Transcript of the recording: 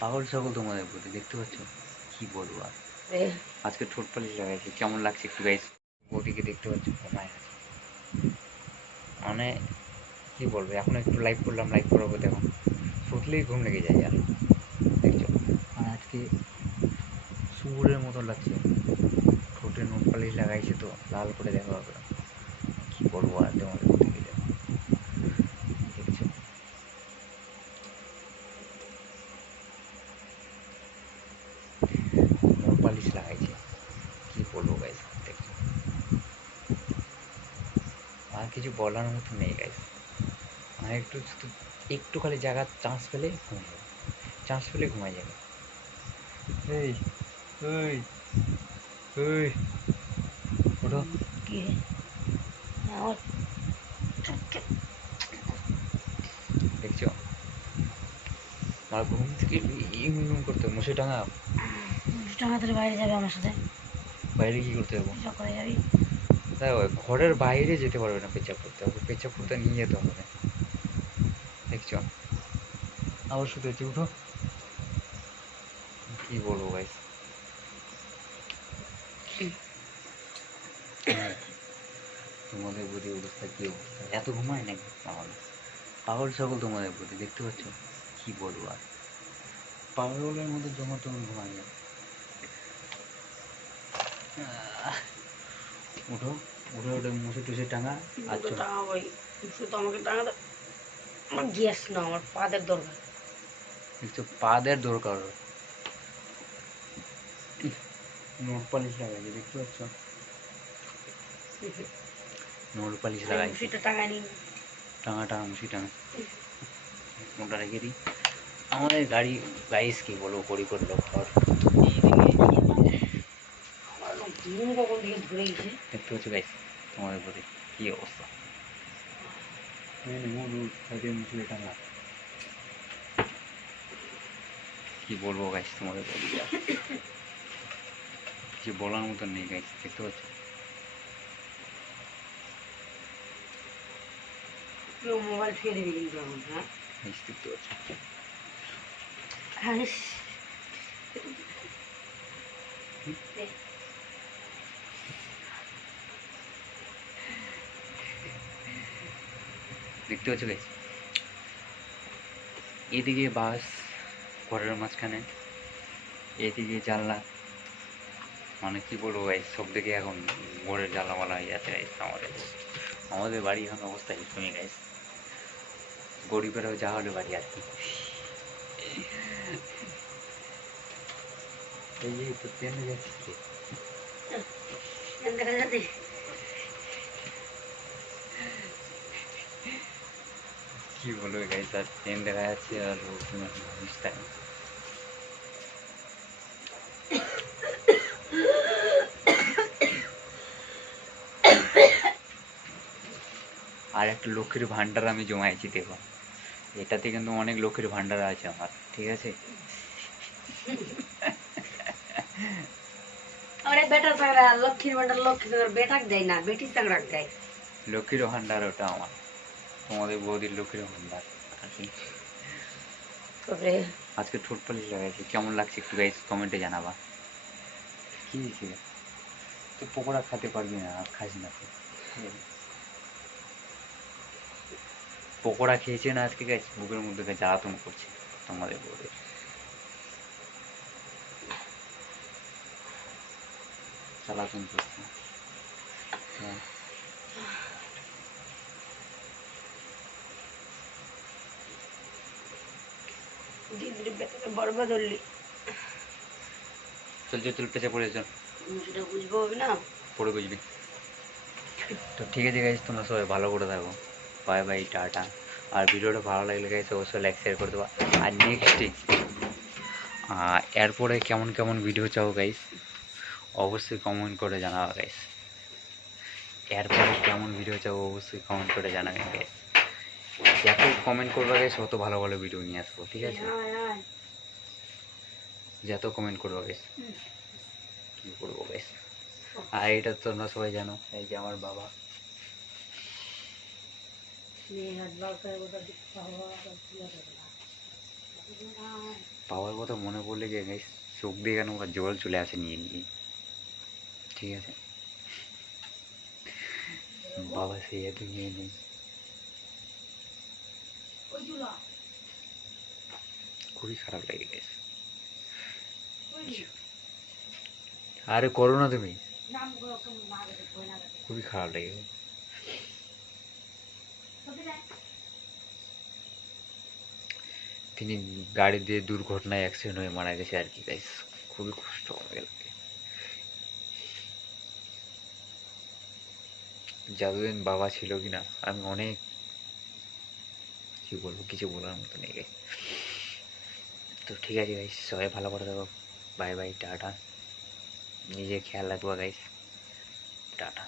পাগল ছাগল তোমাদের প্রতি দেখতে পাচ্ছ, কি বলবো আর। আজকে ঠোঁট পালিশ লাগাইছি, কেমন লাগছে একটু গাইস। বৌদিকে দেখতে পাচ্ছ ঘুমায় আছে, মানে কি বলবো। এখন একটু লাইভ করলাম, লাইভ করাবো দেখো, শুটলেই ঘুম লেগে যায় আর দেখছো। আর আজকে সুরের মতো লাগছে, ঠোঁটে নোট পালিশ লাগাইছে তো লাল করে দেখা হবে। কি বলবো আর তোমাদের প্রতি দেখো, দেখছো নোট পালিশ লাগাইছে, কি বলবো গাইস। দেখছো আর কিছু বলার মতো নেই গাইস। মানে একটু একটু খালি জায়গা চান্স পেলে ঘুমিয়ে যাবে, চান্স পেলে ঘুমাই যাবে। এই ওই ওই ওঠো, দেখছো আমার ঘুম থেকে ইম করতে হবে। মুছে টাঙা, টাঙাতে বাইরে যাবে আমার সাথে। বাইরে কি করতে হবে? সকালে যাবি? তাই ঘরের বাইরে যেতে পারবে না, পেঁচাপ করতে হবে, পেঁচাপ করতে নিয়ে যেতে হবে। দেখছো আবার শুধু হচ্ছে, উঠো। কি বলবো গাইস, তোমাদের প্রতি অবস্থা কি অবস্থা, এত ঘুমায় নাকি তাহলে? পাগল ছাগল তোমাদের প্রতি দেখতে পাচ্ছ, কি বলবো আর। পাগলের মধ্যে জমা তখন ঘুমায় যায়। উঠো উঠে উঠে মুছে টুসে টাঙা। আচ্ছা টাঙাবোই, শুধু আমাকে টাঙাতে। আমার গ্যাস না, আমার পাদের দরকার। দেখছো পা দেওয়ার দরকার, নোট পালিশ লাগাইছে দেখতে পাচ্ছ, নোট পালিশ লাগাইছে। সেটা টাঙায় নিন, টাঙা টাঙা মুছি টাঙা, মোটা রেখে দিই। আমাদের গাড়ি গাইস কি বলবো, করি করলো ঘর কখন থেকে ধরে গেছে। দেখতে পাচ্ছ গাইস তোমাদের প্রতি কি অবস্থা। মুছে টাঙা, কি বলবো গাইস তোমাদের প্রতি, কিছু বলার মতন নেই গাইস। দেখতে পাচ্ছ মোবাইল ফিরে দিবি কিন্তু এখন। হ্যাঁ গাইস দেখতে পাচ্ছ, দেখতে পাচ্ছ গাইস। এদিকে বাস ঘরের মাঝখানে, এদিকে জানলা, মানে কি বলবো গাইস, সব দিকে এখন ঘরের জানলামালা হয়ে যাচ্ছে গাইস। আমাদের বাড়ি এখন অবস্থা এরকমই গাইস, গরিবেরও যা হলে বাড়ি আর কি। এই যে তো ট্রেনে যাচ্ছে, দেখা যাচ্ছে কি বলবো গাইস, আর ট্রেন দেখা যাচ্ছে আর মানুষটা। আর একটা লক্ষ্মীর ভান্ডার আমি জমাইছি দেখো, এটাতে কিন্তু অনেক লক্ষ্মীর ভান্ডার আছে আমার, ঠিক আছে। আরে বেটা চাংড়া, লক্ষ্মীর ভান্ডার লক্ষ্মীর ভান্ডার বেটাক দেয় না, বেটি চাংড়াক দেয়। লক্ষ্মীর ভান্ডার ওটা আমার, তোমাদের বৌদির লক্ষ্মীর ভান্ডার আর কি। তবে আজকে ঠোঁট পালিশ লাগাইছি, কেমন লাগছে একটু গাইস কমেন্টে জানাবা। কি ছিল তুই পকোড়া খেতে পারবি না, আর খাস না তুই, পকোড়া খেয়েছে না আজকে গাইস, বুকের মধ্যে জ্বালাতন করছে তোমাদের বৌদি। জ্বালাতন করছে, হ্যাঁ। দিদির বেটাকে বরবাদ ধরলি, চল পেঁচে পড়ে চল, সেটা বুঝবো হবে না। পড়ে বুঝবি। তো ঠিক আছে গাইস, তোমরা সবাই ভালো করে থাকো, বাই বাই, টাটা। আর ভিডিওটা ভালো লাগলে গাইস অবশ্যই লাইক শেয়ার করে দেবো। আর নেক্সটে এরপরে কেমন কেমন ভিডিও চাও গাইস অবশ্যই কমেন্ট করে জানাবে গাইস। এরপরে কেমন ভিডিও চাও অবশ্যই কমেন্ট করে জানাবেন গাইস। যত কমেন্ট করবে গাইস তত ভালো ভালো ভিডিও নিয়ে আসবো, ঠিক আছে। যত কমেন্ট করবে গাইস, কী করবো গাইস। আর এটা তোমরা সবাই জানো, এই যে আমার বাবা, বাবার কথা মনে পড়লে যে গাইস চোখ দিয়ে কেন আবার জল চলে আসে নিয়ে নিয়ে। ঠিক আছে, বাবা সেই দুনিয়া নেই। খুবই খারাপ লাগে গাইস। আরে করো না তুমি, খুবই খারাপ লাগে। তিনি গাড়ি দিয়ে দুর্ঘটনায় অ্যাক্সিডেন্ট হয়ে মারা গেছে আর কি গাইস। খুবই কষ্ট আমাকে লাগে। যতদিন বাবা ছিল কিনা আমি অনেক কি বলবো, কিছু বলার মতো নেই গাইস। তো ঠিক আছে গাইস, সবাই ভালো করে থাকো। Bye bye, tata. নিজে খেয়াল রাখবো গাইস, টাটা।